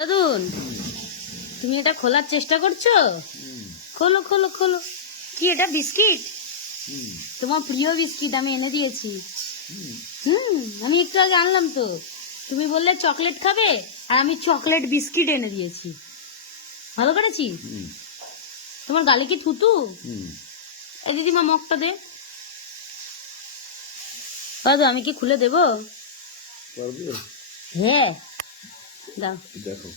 দাদুন, তুমি এটা খোলার চেষ্টা করছো? খোলো খোলো খোলো। কি এটা বিস্কিট? তোমার প্রিয় বিস্কিট আমি এনে দিয়েছি। আমি একটু আগে আনলাম তো। তুমি বললে চকলেট খাবে, আর আমি চকলেট বিস্কিট এনে দিয়েছি। ভালো করেছি? তোমার গালে কি থুতু? এই দিদিমা মগটা দে। দাদু আমি কি খুলে দেবো? হ্যাঁ দাও। দেখো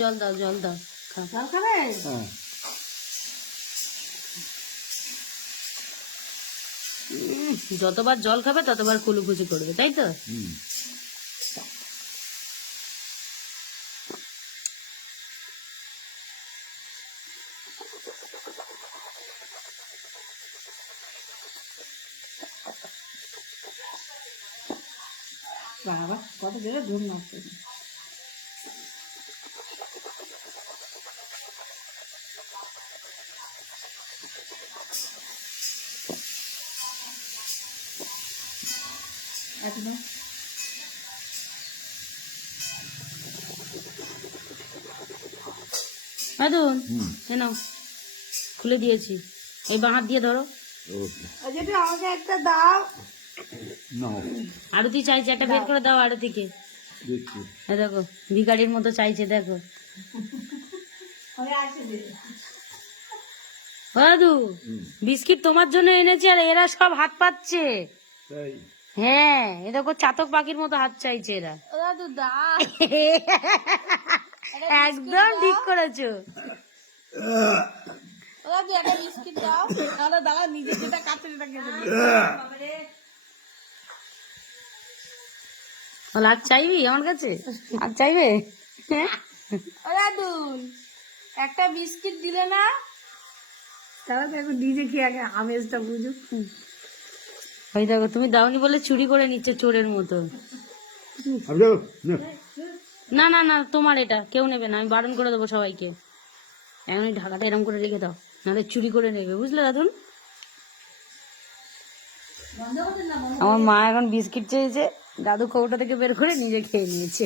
জল দাও, জল দাও। যতবার জল খাবে ততবার কুলুকুচি করবে, তাই তো? বাবা কত জোরে ধুম মারছে। দাদুন নাও, খুলে দিয়েছি। এই বাঁ হাত দিয়ে ধরো। যেটা আমাকে একটা দাও। আরতি চাইছে, একটা বের করে দাও আরতিকে। দেখো ভিখারির মতো চাইছে, দেখো। দাদু বিস্কিট তোমার জন্য এনেছি, আর এরা সব হাত পাচ্ছে। হ্যাঁ, এ দেখো চাতক পাখির মতো হাত চাইছে এরা। দাদু দাও। একদম ঠিক করেছো। দাদু একটা বিস্কিট দাও। তাহলে দাদা নিজে যেটা কাছে সেটা খেতে আর চাইবি আমার কাছে? আর চাইবে? দাদু একটা বিস্কিট দিলে না? তাহলে তো এখন নিজে খেয়ে আগে আমেজটা বুঝুক। ওই দেখো, তুমি দাওনি বলে চুরি করে নিচ্ছ চোরের মতো। না না না, তোমার এটা কেউ নেবে না, আমি বারণ করে দেবো সবাইকে। এখন এই ঢাকাটা এরম করে রেখে দাও, নাহলে চুরি করে নেবে, বুঝলে দাদুন? আমার মা এখন বিস্কিট চেয়েছে, দাদু কৌটা থেকে বের করে নিজে খেয়ে নিয়েছে।